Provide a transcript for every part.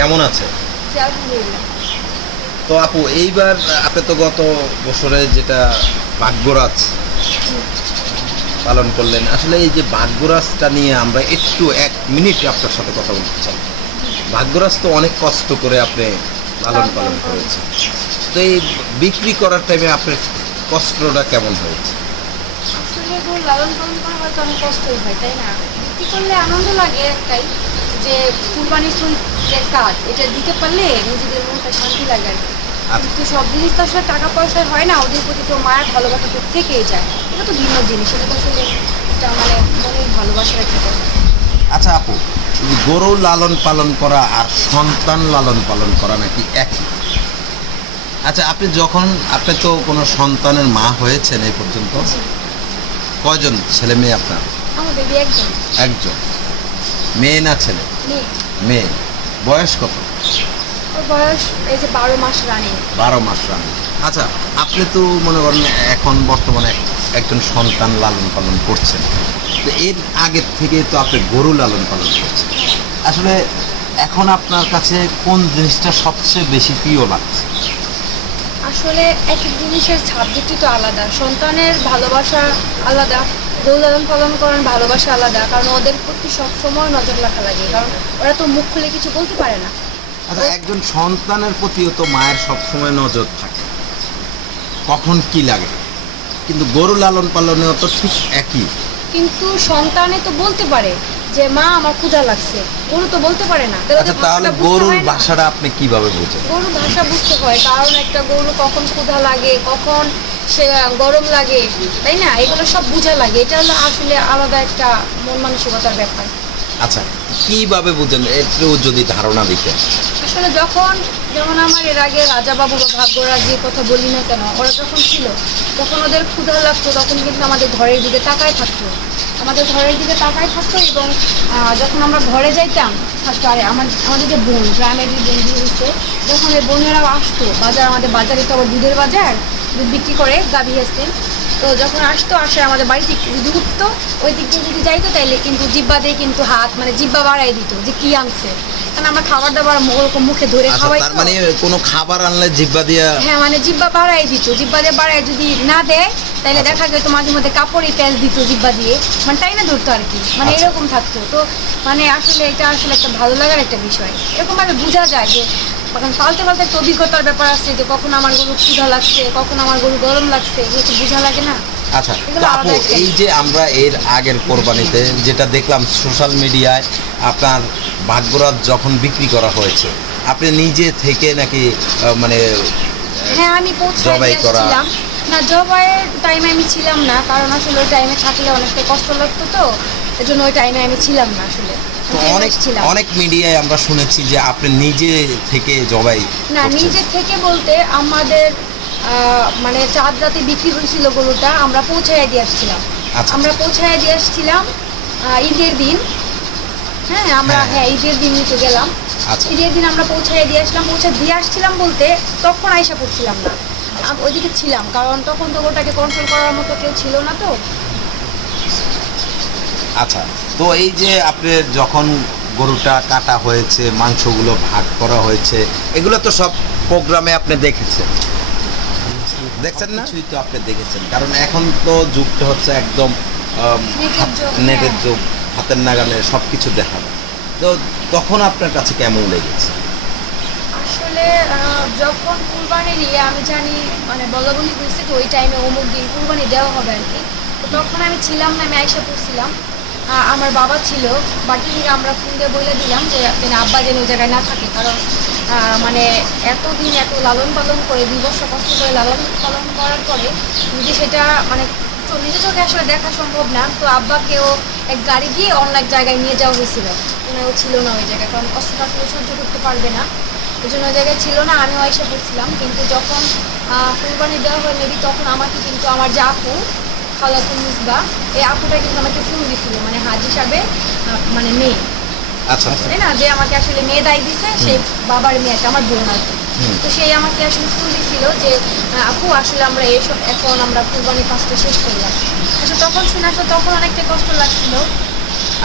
কেমন আছে? জি, আলহামদুলিল্লাহ। তো আপু এইবার আপনি তো গত বছরে যেটা ভাগ্যরাজ জি। পালন করলেন, আসলে এই যে ভাগ্যরাজটা নিয়ে আমরা একটু 1 মিনিট আপনার সাথে কথা বলতে চাই। ভাগ্যরাজ তো অনেক কষ্ট করে আপনি লালন পালন করেছেন, তো এই বিক্রি করার টাইমে আপনার কষ্টটা কেমন হয়েছে? আসলে গরু লালন পালন করা হয়তো অনেক কষ্টই হয়, তাই না? বিক্রি করলে আনন্দ লাগে একটাই, যে কুরবানির যে কাজ এটা দিতে পারলে নিজেদের মনটা শান্তি লাগে আর কি। কিন্তু সব জিনিস তো আসলে টাকা পয়সায় হয় না, ওদের প্রতি তো মায়ের ভালোবাসা তো থেকেই যায়। এটা তো ভিন্ন জিনিস, এটা তো আসলে একটা মানে মনের ভালোবাসার একটা কথা। আচ্ছা আপু, গরু লালন পালন করা আর সন্তান লালন পালন করা নাকি একই? আচ্ছা, আপনি তো কোনো সন্তানের মা হয়েছেন এই পর্যন্ত? কয়জন ছেলে মেয়ে আপনার? আমার বেবি একজন। একজন। মেয়ে না ছেলে? মেয়ে। মেয়ে। বয়স কত? ওর বয়স এই যে 12 মাস রানিং। 12 মাস রানিং। আচ্ছা, আপনি তো মনে করেন এখন বর্তমানে একজন সন্তান লালন পালন করছেন, তো এর আগের থেকে তো আপনি গরু লালন পালন করছেন। আসলে এখন আপনার কাছে কোন জিনিসটা সবচেয়ে বেশি প্রিয় লাগছে? আসলে এক এক জিনিসের সাবজেক্টই তো আলাদা, সন্তানের ভালোবাসা আলাদা, গরু লালন পালন করার ভালোবাসা আলাদা, কারণ ওদের প্রতি সবসময় নজর রাখা লাগে, কারণ ওরা তো মুখ খুলে কিছু বলতে পারে না। আচ্ছা, একজন সন্তানের প্রতিও তো মায়ের সবসময় নজর থাকে, কখন কি লাগে, কিন্তু গরু লালন পালনেও তো ঠিক একই। কিন্তু সন্তানে তো বলতে পারে যে মা আমার ক্ষুধা লাগছে, গরু তো বলতে পারে না। আচ্ছা, তাহলে গরুর ভাষাটা আপনি কিভাবে বোঝেন? গরুর ভাষা বুঝতে হয়, কারণ একটা গরু কখন ক্ষুধা লাগে, কখন সে গরম লাগে, তাই না? এগুলো সব বোঝা লাগে, এটা হলো আসলে আলাদা একটা মন মানসিকতার ব্যাপার। আচ্ছা, কিভাবে বুঝেন একটু যদি ধারণা দিতেন। আসলে যেমন আমার এর আগে রাজাবাবু বা ভাগ্যরাজ যে কথা বলি না কেন, ওরা যখন ছিল তখন ওদের ক্ষুধা লাগতো, তখন কিন্তু আমাদের ঘরের দিকে তাকায় থাকতো, এবং যখন আমরা ঘরে যাইতাম থাকতো। আর আমাদের যে বোন, গ্রামের যে বন্ধু হচ্ছে, যখন এই বোনেরাও আসতো আমাদের বাজারে তো আবার দুধের বাজার, দুধ বিক্রি করে গাভী আসতেন, তো যখন আসে আমাদের বাড়িতে যদি উঠতো, ওই দিক দিয়ে যদি যাইতো, তাইলে কিন্তু জিব্বা দিয়ে কিন্তু হাত মানে জিব্বা বাড়াই দিত যে কি আনছে, কারণ আমরা খাবার দাবার ওরকম মুখে ধরে খাওয়াই। তার মানে কোনো খাবার আনলে জিব্বা দিয়ে? হ্যাঁ, মানে জিব্বা বাড়াই দিত, জিব্বা দিয়ে বাড়াই যদি না দেয় তাহলে দেখা যেত মাঝে মধ্যে কাপড়ই প্যাঁচ দিত জিব্বা দিয়ে, মানে তাই না ধরতো আর কি, মানে এরকম থাকতো। তো মানে আসলে এটা আসলে একটা ভালো লাগার একটা বিষয়, এরকমভাবে বোঝা যায় যে এখন পালতে একটা অভিজ্ঞতার ব্যাপার আছে, যে কখন আমার গরু ক্ষুধা লাগছে, কখন আমার গরু গরম লাগছে, এগুলো তো বোঝা লাগে না। আচ্ছা, আপু এই যে আমরা এর আগের কোরবানিতে যেটা দেখলাম সোশ্যাল মিডিয়ায়, আপনার ভাগ্যরাজ যখন বিক্রি করা হয়েছে, আপনি নিজে থেকে নাকি মানে? হ্যাঁ, আমি জবাই করেছিলাম না, জবাইয়ের টাইমে আমি ছিলাম না, কারণ আসলে ওই টাইমে থাকলে অনেকটা কষ্ট লাগতো, তো এই জন্য ওই টাইমে আমি ছিলাম না আসলে। অনেক মিডিয়ায় আমরা শুনেছি যে আপনি নিজে থেকে জবাই? না, নিজে থেকে বলতে আমাদের মানে চাঁদ রাতে বিক্রি হয়েছিল গরুটা, আমরা পৌঁছায় দিয়ে আসছিলাম। ঈদের দিন। হ্যাঁ, ঈদের দিন নিতে গেলাম। ঈদের দিন আমরা পৌঁছে দিয়ে আসছিলাম বলতে তখন আইসা পড়ছিলাম না, ওইদিকে ছিলাম, কারণ তখন তো ওটাকে কন্ট্রোল করার মতো কেউ ছিল না। তো আচ্ছা, তো এই যে আপনি যখন গরুটা কাটা হয়েছে, মাংসগুলো ভাগ করা হয়েছে, এগুলো তো সব প্রোগ্রামে আপনি দেখছেন না? কিছুই তো আপনি দেখেছেন, কারণ এখন তো যুগটা হচ্ছে একদম নেটের যুগ, হাতের নাগালে সব কিছু দেখানো। তো তখন আপনার কাছে কেমন লেগেছে? আসলে যখন কুরবানি নিয়ে আমি জানি মানে বলা বলি হয়েছে তো ওই টাইমে অমুক দিন কুরবানি দেওয়া হবে আর কি, তো তখন আমি ছিলাম না, আমি আইসা পড়ছিলাম। আমার বাবা ছিল, বাকি থেকে আমরা ফোন দিয়ে বলে দিলাম যে আব্বা যেন ওই জায়গায় না থাকে, কারণ মানে এতদিন এত লালন পালন করে 2 বছর কষ্ট করে লালন পালন করার পরে যদি সেটা মানে নিজের চোখে আসলে দেখা সম্ভব না, তো আব্বাকেও এক গাড়ি দিয়ে অন্য এক জায়গায় নিয়ে যাওয়া হয়েছিল, ও ছিল না ওই জায়গায়, কারণ কষ্টটা আসলে সহ্য করতে পারবে না, ওই জন্য ওই জায়গায় ছিল না, আমিও এসে পড়ছিলাম। কিন্তু যখন কুরবানি দেওয়া হয় মেবি তখন আমাকে কিন্তু আমার যে আপু খালাতুল মিসবা, এই আপুটা কিন্তু আমাকে ফোন দিছিল, মানে হাজ হিসাবে মানে মেয়ে, তাই না, যে আমাকে আসলে মেয়ে দায় দিছে, সেই বাবার মেয়েটা আমার বোন আর কি। তো সেই আমাকে আসলে ফোন দিছিল যে আপু আসলে আমরা এখন আমরা কুরবানি কাজটা শেষ করলাম। আসলে তখন শুনে আসলে তখন অনেকটা কষ্ট লাগছিল,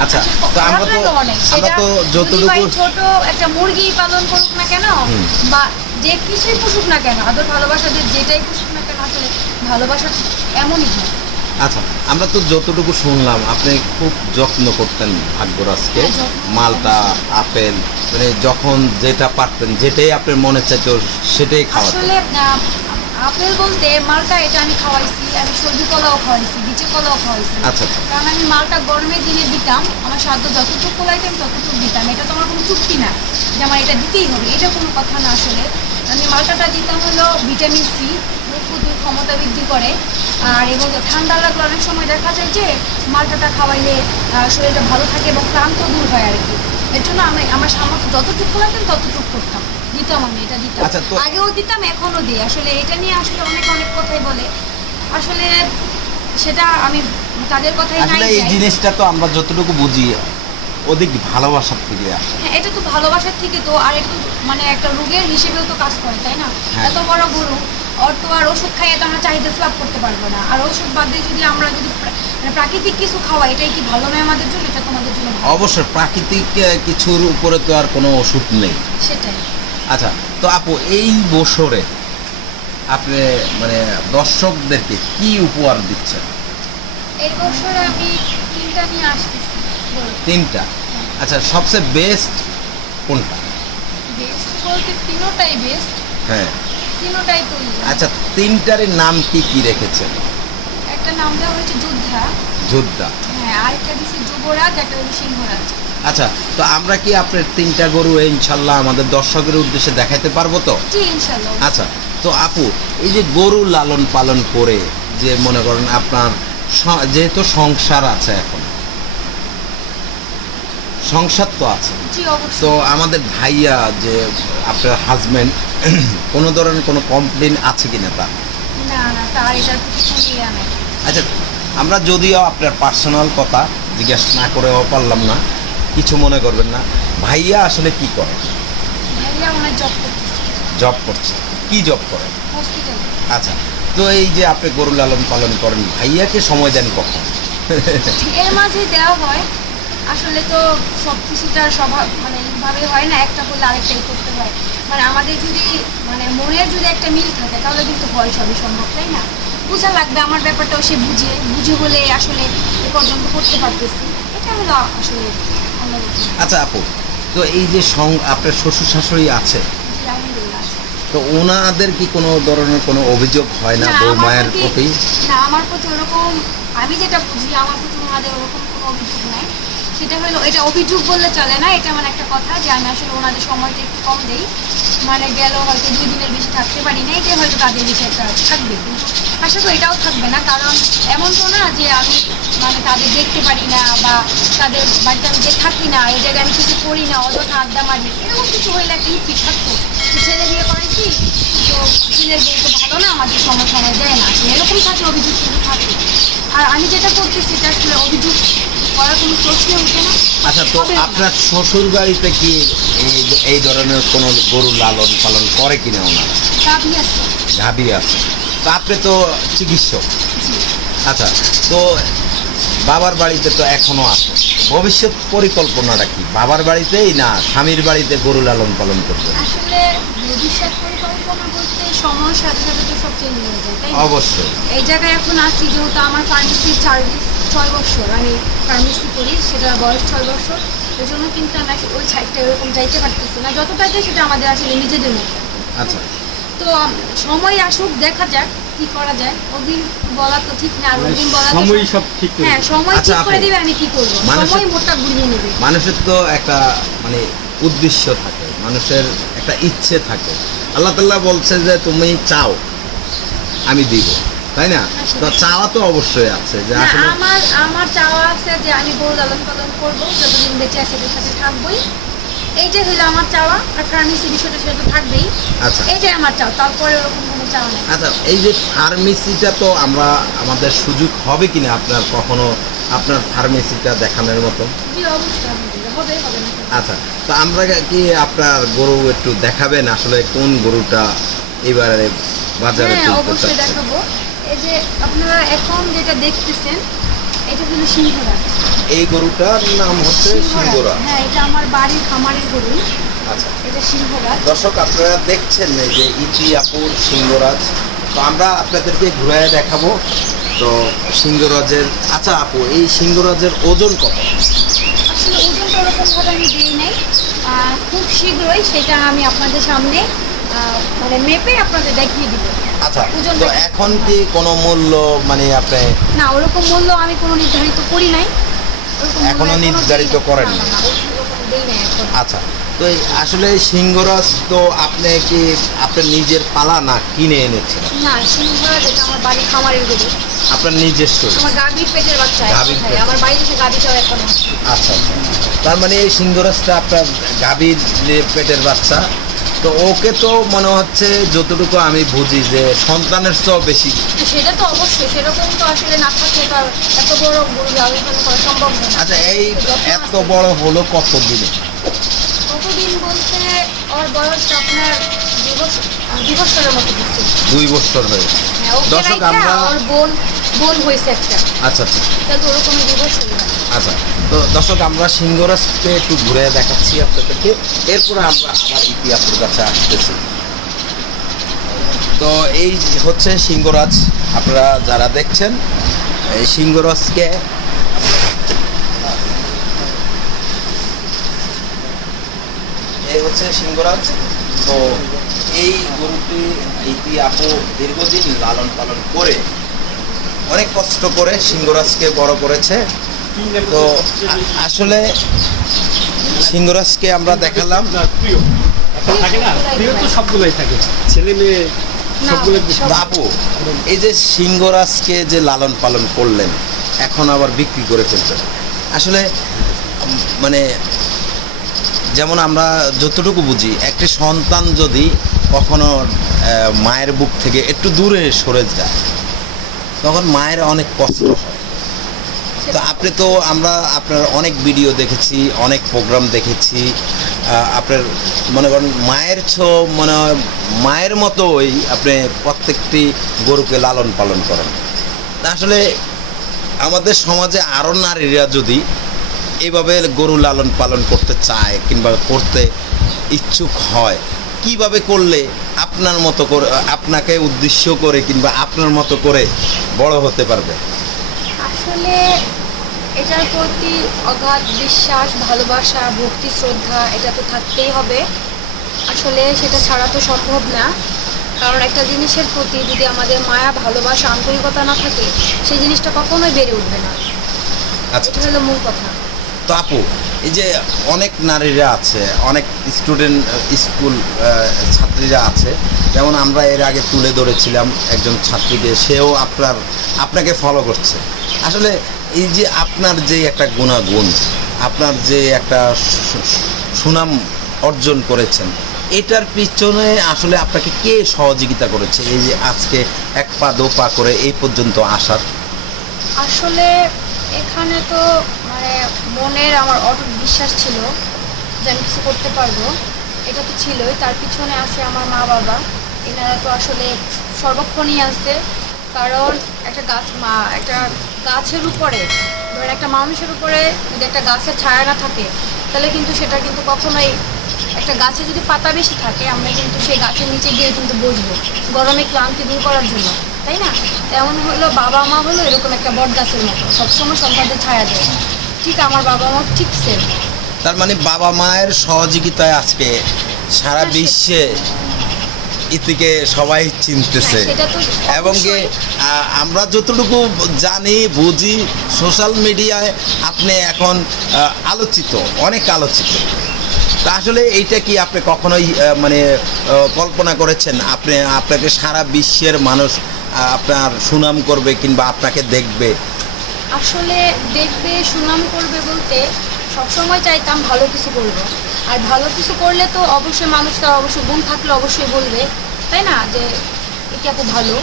আচ্ছা, তো খারাপ আমরা লাগে অনেক। আমরা সেটা তো যদি ভাই যতটুকু ছোট একটা মুরগি পালন করুক না কেন বা যে কিছুই পুষুক না কেন, আদর ভালোবাসা দিয়ে যেটাই পুষুক না কেন, আসলে ভালোবাসা এমনই হয়। আচ্ছা, আমরা তো যতটুকু শুনলাম আপনি খুব যত্ন করতেন ভাগ্যরাজকে, হ্যাঁ, যত্ন মালটা, আপেল, মানে যখন যেটা পারতেন, যেটাই আপনার মনে চাইতো সেটাই খাওয়াতেন। আসলে আপেল বলতে মালটা এটা আমি খাওয়াইছি, আমি সবজি কলাও খাওয়াইছি, বিচে কলাও খাওয়াইছি। আচ্ছা আচ্ছা, কারণ আমি মালটা গরমের দিনে দিতাম, আমার সাধ্য যতটুকু কোলাইতাম ততটুকু দিতাম। এটা তো আমার কোনো চুক্তি না যে আমার এটা দিতেই হবে, এটা কোনো কথা না। আসলে আমি মালটাটা দিতাম হলো ভিটামিন সি, রোগ প্রতিরোধ ক্ষমতা বৃদ্ধি করে। আর এবং ঠান্ডা লাগলে অনেক সময় দেখা যায় যে মালটাটা খাওয়াইলে শরীরটা ভালো থাকে এবং ক্লান্ত দূর হয় আর কি। এর জন্য আমি আমার সামর্থ্য যতটুকু কোলাইতাম ততটুকু করতাম, দিতাম, আমি এটা দিতাম। আচ্ছা, তো আগেও দিতাম, এখনও দিই। আসলে এটা নিয়ে আসলে অনেক অনেক কথাই বলে, আসলে সেটা আমি তাদের কথাই নাই আসলে এই যাই। জিনিসটা তো আমরা যতটুকু বুঝি অধিক ভালোবাসার থেকে আসে। হ্যাঁ, এটা তো ভালোবাসার থেকে তো, আর একটু মানে একটা রোগের হিসেবেও তো কাজ করে, তাই না? হ্যাঁ। এত বড় গরু, ওর তো আর ওষুধ খাইয়ে তো আমরা চাহিদা ফ্লাপ করতে পারবো না। আর ওষুধ বাদ দিয়ে যদি আমরা যদি মানে প্রাকৃতিক কিছু খাওয়াই, এটাই কি ভালো নয় আমাদের জন্য? এটা তোমাদের জন্য ভালো। অবশ্যই প্রাকৃতিক কিছুর উপরে তো আর কোনো ওষুধ নেই। সেটাই। আচ্ছা, তো আপু এই বছরে আপনি মানে দর্শকদেরকে কি উপহার দিচ্ছেন? এই বছর আমি 3টা নিয়ে আসতেছি গরু। 3টা। আচ্ছা, সবচেয়ে বেস্ট কোনটা? বেস্ট বলতে তিনোটাই বেস্ট, হ্যাঁ, তিনোটাই তৈরি। আচ্ছা, 3টারই নাম কি কি রেখেছেন? একটা নাম দেওয়া হয়েছে যোদ্ধা, যোদ্ধা। হ্যাঁ, আরেকটা দিচ্ছে যুবরাজ, একটা হচ্ছে সিংহরাজ। আচ্ছা, তো আমরা কি আপনার 3টা গরু ইনশাল্লাহ আমাদের দর্শকের উদ্দেশ্যে দেখাতে পারবো তো? জি, ইনশাল্লাহ। আচ্ছা, তো আপু এই যে গরু লালন পালন করে যে মনে করেন আপনার যেহেতু সংসার আছে, এখন সংসার তো আছে, জি, অবশ্যই। তো আমাদের ভাইয়া যে আপনার হাজবেন্ড কোনো ধরনের কোনো কমপ্লেন আছে কিনা তার? না না, তার এটার প্রতি কোনো ইয়া নেই। আচ্ছা, আমরা যদিও আপনার পার্সোনাল কথা জিজ্ঞাসা না করেও পারলাম না, কিছু মনে করবেন না, ভাইয়া আসলে কি করে? ভাইয়া ওনার জব করতেছে জব করছে। কি জব করে? হসপিটালে। আচ্ছা, তো এই যে আপনি গরু লালন পালন করেন, ভাইয়াকে সময় দেন কখন? এর মাঝে দেওয়া হয়, আসলে তো সব কিছুটার স্বভাব মানে এইভাবে হয় না, একটা করলে আরেকটাই করতে হয়। মানে আমাদের যদি মানে মনের যদি একটা মিল থাকে তাহলে কিন্তু হয়, সবই সম্ভব, তাই না? বোঝা লাগবে আমার ব্যাপারটাও, সে বুঝে হলে আসলে এ পর্যন্ত করতে পারতেছি, এটা হলো আসলে অন্যরকম। আচ্ছা আপু, তো এই যে আপনার শ্বশুর শাশুড়ি আছে, জি, আলহামদুলিল্লাহ আছে। তো ওনাদের কি কোনো ধরনের কোনো অভিযোগ হয় না না, বউ আমার মায়ের প্রতি- প্রতি? না, আমার প্রতি ওরকম, আমি যেটা বুঝি আমার প্রতি ওনাদের ওরকম কোনো অভিযোগ নাই। সেটা হলো, এটা অভিযোগ বললে চলে না, এটা মানে একটা কথা যে আমি আসলে ওনাদের সময়টা একটু কম দেই, মানে গেল হয়তো 2 দিনের বেশি থাকতে পারি না, এটাই হয়তো তাদের বিষয়টা থাকবে। কিন্তু আশা করি এটাও থাকবে না, কারণ এমন তো না যে আমি মানে তাদের দেখতে পারি না বা তাদের বাড়িতে আমি যে থাকি না, এই জায়গায় আমি কিছু করি না, অযথা আড্ডা মারি, এরকম কিছু হইলে একটা ঠিক থাকতো। ছেলে বিয়ে করেছি, তো ছেলের বউ তো ভালো না, আমাদের সময় সময় দেয় না, এরকম থাকে, অভিযোগ কিন্তু থাকে। আর আমি যেটা করতেছি এটা আসলে অভিযোগ করার কোনো প্রশ্ন উঠে না। আচ্ছা, তো হবে না। আপনার শ্বশুর বাড়িতে কি এই ধরনের কোনো গরু লালন পালন করে কিনা ওনারা? গাভী আছে। গাভী আছে, তো আপনি তো চিকিৎসক। জি। আচ্ছা, তো বাবার বাড়িতে তো এখনো আছে, ভবিষ্যৎ পরিকল্পনাটা কি? বাবার বাড়িতেই না স্বামীর বাড়িতে গরু লালন পালন করবে? আসলে ভবিষ্যৎ পরিকল্পনা বলতে সময়ের সাথে সাথে তো সব চেঞ্জ হয়ে যায়, তাই না? অবশ্যই। এই জায়গায় এখন আছি যেহেতু আমার ফার্মেসির সার্ভিস 6 বছর, আমি ফার্মেসি করি, সেটা বয়স 6 বছর, ওই জন্য কিন্তু আমি ওই সাইডটা এরকম যাইতে পারতেছি না, যতটা যাই সেটা আমাদের আসলে নিজেদের মতো। আচ্ছা, তো সময় আসুক, দেখা যাক কি করা যায়। ওদিন বলা তো ঠিক না, আর ওদিন বলা তো সময় সব ঠিক করে হ্যাঁ, দেবে। সময় আচ্ছা, ঠিক করে আপু, দিবে, আমি কি করবো, মানুষের- সময় মোটটা ঘুরিয়ে নেবে। মানুষের তো একটা মানে উদ্দেশ্য থাকে, মানুষের একটা ইচ্ছে থাকে। আল্লাহ তাআলা বলছে যে তুমি চাও আমি দিব, তাই না? তো চাওয়া তো অবশ্যই আছে যে না, আসলে আমার চাওয়া আছে যে আমি গরু লালন পালন করবো, যতদিন বেঁচে আছে এদের সাথে থাকবোই, এইটাই হলো আমার চাওয়া। আর ফার্মেসি বিষয়টা সেটা তো থাকবেই, আচ্ছা এইটাই আমার চাওয়া, তারপরে ওরকম কোনো চাওয়া নেই। আচ্ছা, এই যে ফার্মেসিটা তো আমাদের সুযোগ হবে কিনা আপনার কখনো আপনার ফার্মেসিটা দেখানোর মতো? জি, অবশ্যই, আলহামদুলিল্লাহ, হবে না কেন? আচ্ছা, তো আমরা কি আপনার গরু একটু দেখাবেন, আসলে কোন গরুটা এবারে বাজারে হ্যাঁ, তুলতে অবশ্যই চাচ্ছেন? দেখাবো। এই যে আপনারা এখন যেটা দেখতেছেন, এটা হলো সিংহরাজ। এই গরুটার নাম হচ্ছে সিংহরাজ। হ্যাঁ, এটা আমার বাড়ির খামারের গরু। আচ্ছা, এটা সিংহরাজ। দর্শক আপনারা দেখছেন এই যে ইতি আপুর সিংহরাজ। তো আমরা আপনাদেরকে ঘুরে দেখাবো। তো সিংহরাজের, আচ্ছা আপু, এই সিংহরাজের ওজন কত? আসলে ওজনটা ওরকমভাবে আমি দিই নাই, খুব শীঘ্রই সেটা আমি আপনাদের সামনে মানে মেপে আপনাদের দেখিয়ে দিব। আচ্ছা, ওজন তো এখন কি কোনো মূল্য মানে আপনি? না, ওরকম মূল্য আমি কোনো নির্ধারিত করি নাই। এখনো নির্ধারিত করেন? আচ্ছা, তো এই আসলে সিংহরাজ তো আপনি কি আপনার নিজের পালা না কিনে এনেছেন? না, সিংহরাজ এটা আমার বাড়ির খামারের গরু। আপনার নিজস্ব? আমার গাভীর পেটের বাচ্চা। গাভীর পেট। আমার বাড়ি থেকে গাভীটাও এখন আছে। আচ্ছা আচ্ছা, তার মানে এই সিংহরাজটা আপনার গাভীর যে পেটের বাচ্চা। তো ওকে তো মনে হচ্ছে যতটুকু আমি বুঝি যে সন্তানের চেয়েও বেশি। সেটা তো অবশ্যই, সেরকম তো আসলে না থাকলে তো আর এত বড় গরু লালন পালন করা সম্ভব না। আচ্ছা, এই এত বড় হলো কত দিনে? কতদিন বলতে ওর বয়স আপনার 2 বছরের মতো হচ্ছে। 2 বছর হয়ে। হ্যাঁ, ওকে দর্শক, রাইখা আমরা ওর বোন হয়েছে একটা। আচ্ছা আচ্ছা তাহলে তো ওরকম 2 বছর। আচ্ছা, তো দর্শক আমরা সিংহরাজকে একটু ঘুরে দেখাচ্ছি আপনাদেরকে, এরপরে আমরা আবার ইতিহাসের কাছে আসতেছি। তো এই হচ্ছে সিংহরাজ, আপনারা যারা দেখছেন এই সিংহরাজকে, এই হচ্ছে সিংহরাজ। তো এই গরুটি ইতি আপু দীর্ঘদিন লালন পালন করে অনেক কষ্ট করে সিংহরাজকে বড় করেছে। তো আসলে সিংহরাজকে আমরা দেখালাম। থাকে না, প্রিয় তো সবগুলোই থাকে, ছেলে মেয়ে সবগুলো। আপু, এই যে সিংহরাজকে যে লালন পালন করলেন, এখন আবার বিক্রি করে ফেলছেন, আসলে মানে যেমন আমরা যতটুকু বুঝি, একটি সন্তান যদি কখনো মায়ের বুক থেকে একটু দূরে সরে যায় তখন মায়ের অনেক কষ্ট হয়। তো আপনি তো, আমরা আপনার অনেক ভিডিও দেখেছি, অনেক প্রোগ্রাম দেখেছি, আপনার মনে করেন মায়ের মনে হয় মায়ের মতোই আপনি প্রত্যেকটি গরুকে লালন পালন করেন। তা আসলে আমাদের সমাজে আরও নারীরা যদি এইভাবে গরু লালন পালন করতে চায় কিংবা করতে ইচ্ছুক হয়, কিভাবে করলে আপনার মতো করে, আপনাকে উদ্দেশ্য করে কিংবা আপনার মতো করে বড় হতে পারবে? আসলে এটার প্রতি অগাধ বিশ্বাস, ভালোবাসা, ভক্তি, শ্রদ্ধা এটা তো থাকতেই হবে। আসলে সেটা ছাড়া তো সম্ভব না, কারণ একটা জিনিসের প্রতি যদি আমাদের মায়া, ভালোবাসা, আন্তরিকতা না থাকে সেই জিনিসটা কখনোই বেড়ে উঠবে না। আচ্ছা, এটা হলো মূল কথা। তো আপু, এই যে অনেক নারীরা আছে, অনেক স্টুডেন্ট, স্কুল ছাত্রীরা আছে, যেমন আমরা এর আগে তুলে ধরেছিলাম একজন ছাত্রীকে, সেও আপনাকে ফলো করছে। আসলে এই যে আপনার যে একটা গুণাগুণ, আপনার যে একটা সুনাম অর্জন করেছেন, এটার পিছনে আসলে আপনাকে কে সহযোগিতা করেছে এই যে আজকে 1 পা 2 পা করে এই পর্যন্ত আসার? আসলে এখানে তো মানে মনের আমার অটুট বিশ্বাস ছিল যে আমি কিছু করতে পারবো, এটা তো ছিলই। তার পিছনে আছে আমার মা বাবা, এনারা তো আসলে সর্বক্ষণই আছে। কারণ একটা গাছের উপরে, ধরেন একটা মানুষের উপরে যদি একটা গাছের ছায়া না থাকে তাহলে কিন্তু সেটা কিন্তু কখনোই, একটা গাছে যদি পাতা বেশি থাকে আমরা কিন্তু সেই গাছের নিচে গিয়ে কিন্তু বসবো গরমে ক্লান্তি দূর করার জন্য, তাই না? তেমন হলো বাবা মা হলো এরকম একটা বট গাছের মতো, সবসময় সন্তানদের ছায়া দেয়। ঠিক আমার বাবা মা ঠিক সেম। তার মানে বাবা মায়ের সহযোগিতায় আজকে সারা বিশ্বে ইতিকে সবাই চিনতেছে। এবং কি আমরা যতটুকু জানি বুঝি, সোশ্যাল মিডিয়ায় আপনি এখন আলোচিত, অনেক আলোচিত। তা আসলে এইটা কি আপনি কখনোই মানে কল্পনা করেছেন আপনাকে সারা বিশ্বের মানুষ আপনার সুনাম করবে কিংবা আপনাকে দেখবে? আসলে দেখবে, সুনাম করবে বলতে সবসময় চাইতাম ভালো কিছু করবো, আর ভালো কিছু করলে তো অবশ্যই মানুষ, তার অবশ্যই গুণ থাকলে অবশ্যই বলবে, তাই না, যে এটা খুব ভালো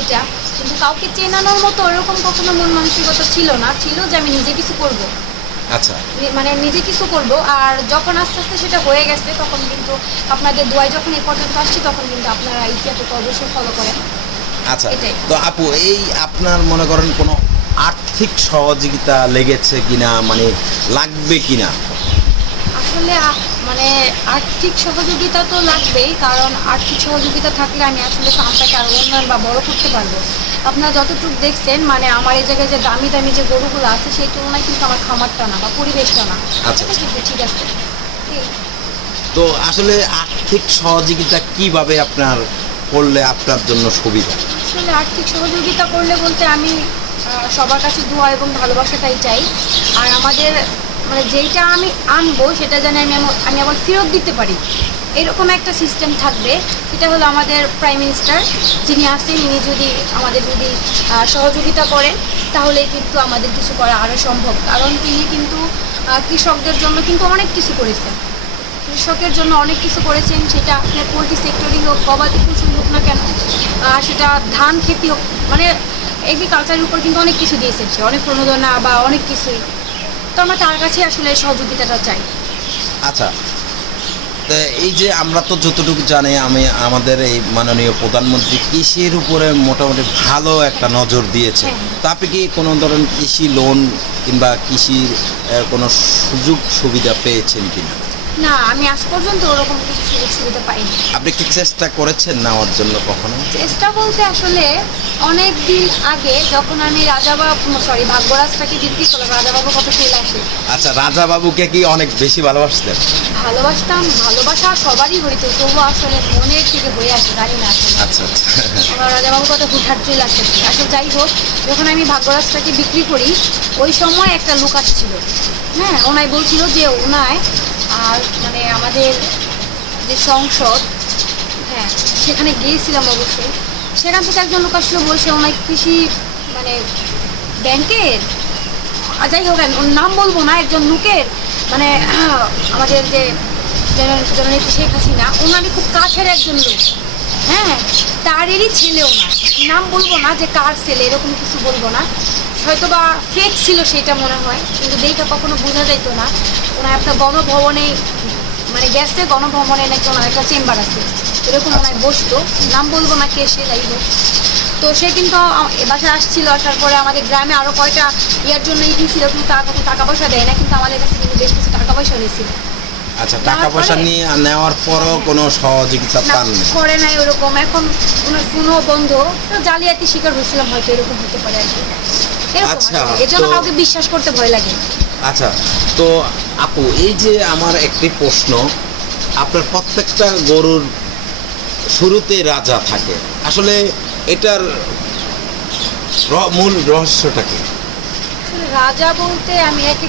এটা। কিন্তু কাউকে চেনানোর মতো ওরকম কখনো মন মানসিকতা ছিল না, ছিল যে আমি নিজে কিছু করব। আচ্ছা, মানে নিজে কিছু করব। আর যখন আস্তে আস্তে সেটা হয়ে গেছে তখন কিন্তু আপনাদের দোয়ায় যখন এই পর্যন্ত আসছি তখন কিন্তু আপনারা ইতিহাসকে অবশ্যই ফলো করেন। আচ্ছা, তো আপু, এই আপনার মনে করেন কোনো আর্থিক সহযোগিতা লেগেছে কিনা, মানে লাগবে কিনা? আসলে মানে আর্থিক সহযোগিতা তো লাগবেই, কারণ আর্থিক সহযোগিতা থাকলে আমি আসলে ফার্মটাকে আরও উন্নয়ন বা বড় করতে পারবো। আপনারা যতটুকু দেখছেন মানে আমার এই জায়গায় যে দামি দামি যে গরুগুলো আছে সেই তুলনায় কিন্তু আমার খামারটা না বা পরিবেশটা না। আচ্ছা। এটা কিন্তু ঠিক আছে। তো আসলে আর্থিক সহযোগিতা কিভাবে আপনার করলে আপনার জন্য সুবিধা? আসলে আর্থিক সহযোগিতা করলে বলতে আমি সবার কাছে দোয়া এবং ভালোবাসাটাই চাই। আর আমাদের মানে যেইটা আমি আনবো সেটা যেন আমি আবার ফেরত দিতে পারি, এরকম একটা সিস্টেম থাকবে। এটা হলো আমাদের প্রাইম মিনিস্টার যিনি আছেন, ইনি যদি আমাদের সহযোগিতা করেন তাহলে কিন্তু আমাদের কিছু করা আরও সম্ভব। কারণ তিনি কিন্তু কৃষকদের জন্য কিন্তু অনেক কিছু করেছেন, কৃষকের জন্য অনেক কিছু করেছেন। সেটা আপনার পোলট্রি সেক্টরই হোক, গবাদি পশুই হোক না কেন, সেটা ধান খেতি হোক, মানে এগ্রিকালচারের উপর কিন্তু অনেক কিছু দিয়েছেন সে, অনেক প্রণোদনা বা অনেক কিছুই। তো আমরা তার কাছে আসলে সহযোগিতাটা চাই। আচ্ছা, তো এই যে আমরা তো যতটুকু জানি, আমাদের এই মাননীয় প্রধানমন্ত্রী কৃষির উপরে মোটামুটি ভালো একটা নজর দিয়েছে। তো আপনি কি কোনো ধরনের কৃষি লোন কিংবা কৃষির কোনো সুযোগ সুবিধা পেয়েছেন কিনা? না, আমি আজ পর্যন্ত ওরকম কিছু সুযোগ সুবিধা পাইনি। আপনি কি চেষ্টা করেছেন নেওয়ার জন্য কখনো? চেষ্টা বলতে আসলে অনেক দিন আগে যখন আমি ভাগ্যরাজটাকে বিক্রি করলাম, রাজাবাবু কত চলে আসে। আচ্ছা, রাজাবাবুকে কি অনেক বেশি ভালোবাসতেন? ভালোবাসতাম, ভালোবাসা সবারই হইতো, তবু আসলে মনের থেকে হয়ে আসে, জানি না আসলে। আচ্ছা আচ্ছা। আমার রাজাবাবু কত হুটহাট চলে আসে। আসলে যাই হোক, যখন আমি ভাগ্যরাজটাকে বিক্রি করি ওই সময় একটা লোক আসছিল, হ্যাঁ, ওনায় বলছিল যে ওনায় আর মানে আমাদের যে সংসদ, হ্যাঁ সেখানে গিয়েছিলাম অবশ্যই। সেখান থেকে একজন লোক আসলে বলছে ওনার কৃষি মানে ব্যাংকের, যাই হোক ওর নাম বলবো না, একজন লোকের মানে আমাদের যে জননেত্রী শেখ হাসিনা ওনারই খুব কাছের একজন লোক, হ্যাঁ, তারেরই ছেলে। ওনার নাম বলবো না যে কার ছেলে, এরকম কিছু বলবো না, হয়তো বা ফেক ছিল সেটা মনে হয়, কিন্তু দেখে কখনো বোঝা যেত না। ওনার একটা গণভবনে মানে গেছে, গণভবনে নাকি ওনার একটা চেম্বার আছে, এরকম ওনার বসতো, নাম বলবো না কে সে, যাই হোক। তো সে কিন্তু বাসায় আসছিল, আসার পরে আমাদের গ্রামে আরও কয়টা ইয়ার জন্য দিয়েছিল, কিন্তু তার কাছে টাকা পয়সা দেয় না, কিন্তু আমাদের কাছে কিন্তু বেশ কিছু টাকা পয়সা দিয়েছিল। আচ্ছা, টাকা পয়সা নিয়ে নেওয়ার পরও কোনো সহযোগিতা পান না? করে নাই ওরকম। এখন ওনার ফোনও বন্ধ, জালিয়াতি শিকার হয়েছিলাম হয়তো, এরকম হতে পারে আর কি। আচ্ছা, এর জন্য কাউকে বিশ্বাস করতে ভয় লাগে। আচ্ছা, তো আপু এই যে আমার একটি প্রশ্ন, আপনার প্রত্যেকটা গরুর শুরুতে রাজা থাকে, আসলে এটার মূল রহস্যটা কি? রাজা বলতে আমি এক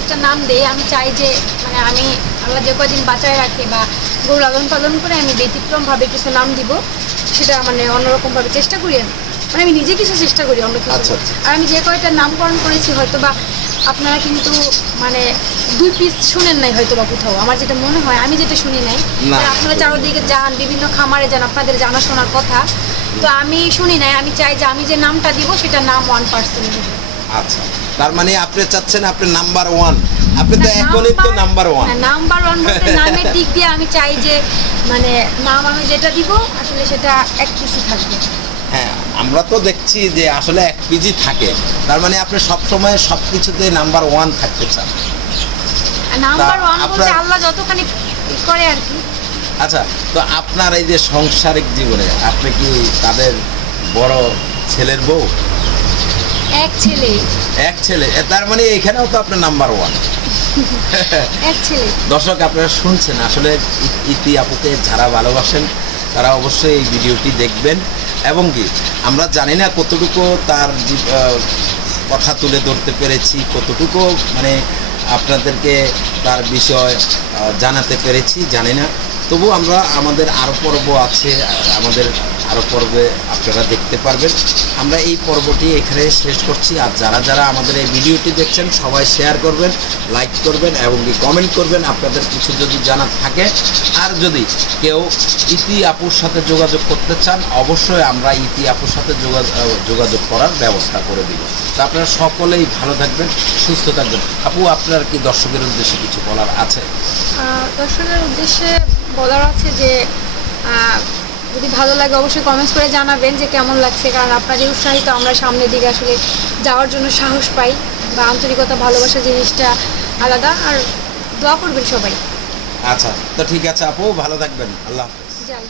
একটা নাম দিই। আমি চাই যে মানে আমি আল্লাহ যে কদিন বাঁচায় রাখে বা গরু লালন পালন করে আমি ব্যতিক্রমভাবে কিছু নাম দিব, সেটা মানে অন্যরকমভাবে চেষ্টা করি। মানে আমি নিজে কিছু চেষ্টা করি অন্য কিছু। আচ্ছা। আর আমি যে কয়টা নামকরণ করেছি হয়তো বা আপনারা কিন্তু মানে 2 পিস শুনেন নাই হয়তো বা কোথাও, আমার যেটা মনে হয়, আমি যেটা শুনি নাই। আপনারা চারদিকে যান, বিভিন্ন খামারে যান, আপনাদের জানাশোনার কথা, তো আমি শুনি নাই। আমি চাই যে আমি যে নামটা দিব সেটা নাম 1% দিব। আচ্ছা, তার মানে আপনি চাচ্ছেন আপনি নাম্বার 1, আপনি তো এখনই তো নাম্বার 1। নাম্বার 1 বলতে নামের দিক দিয়ে আমি চাই যে মানে নাম আমি যেটা দিব আসলে সেটা এক পিসই থাকবে। হ্যাঁ, আমরা তো দেখছি যে আসলে 1 পিজি থাকে, তার মানে আপনি সবসময় সব কিছুতে নাম্বার 1 থাকতে চান। নাম্বার 1 বলতে আল্লাহ যতখানি করে আর কি। আচ্ছা, তো আপনার এই যে সাংসারিক জীবনে আপনি কি তাদের বড় ছেলের বউ? এক ছেলে, তার মানে এখানেও তো আপনার নাম্বার 1। এক ছেলে। দর্শক, আপনারা শুনছেন, আসলে ইতি আপুকে যারা ভালোবাসেন তারা অবশ্যই এই ভিডিওটি দেখবেন, এবং কি আমরা জানি না কতটুকু তার কথা তুলে ধরতে পেরেছি, কতটুকু মানে আপনাদেরকে তার বিষয় জানাতে পেরেছি জানি না, তবু আমরা আমাদের আরও পর্ব আছে, আমাদের আরও পর্বে আপনারা দেখতে পারবেন। আমরা এই পর্বটি এখানে শেষ করছি। আর যারা যারা আমাদের এই ভিডিওটি দেখছেন সবাই শেয়ার করবেন, লাইক করবেন এবং কি কমেন্ট করবেন আপনাদের কিছু যদি জানার থাকে। আর যদি কেউ ইতি আপুর সাথে যোগাযোগ করতে চান অবশ্যই আমরা ইতি আপুর সাথে যোগাযোগ করার ব্যবস্থা করে দিব। তো আপনারা সকলেই ভালো থাকবেন, সুস্থ থাকবেন। আপু, আপনার কি দর্শকের উদ্দেশ্যে কিছু বলার আছে? দর্শকের উদ্দেশ্যে বলার আছে যে যদি ভালো লাগে অবশ্যই কমেন্টস করে জানাবেন যে কেমন লাগছে, কারণ আপনাদের উৎসাহিত আমরা সামনের দিকে আসলে যাওয়ার জন্য সাহস পাই, বা আন্তরিকতা ভালোবাসা জিনিসটা আলাদা। আর দোয়া করবেন সবাই। আচ্ছা, তো ঠিক আছে আপু, ভালো থাকবেন, আল্লাহ হাফেজ। জানি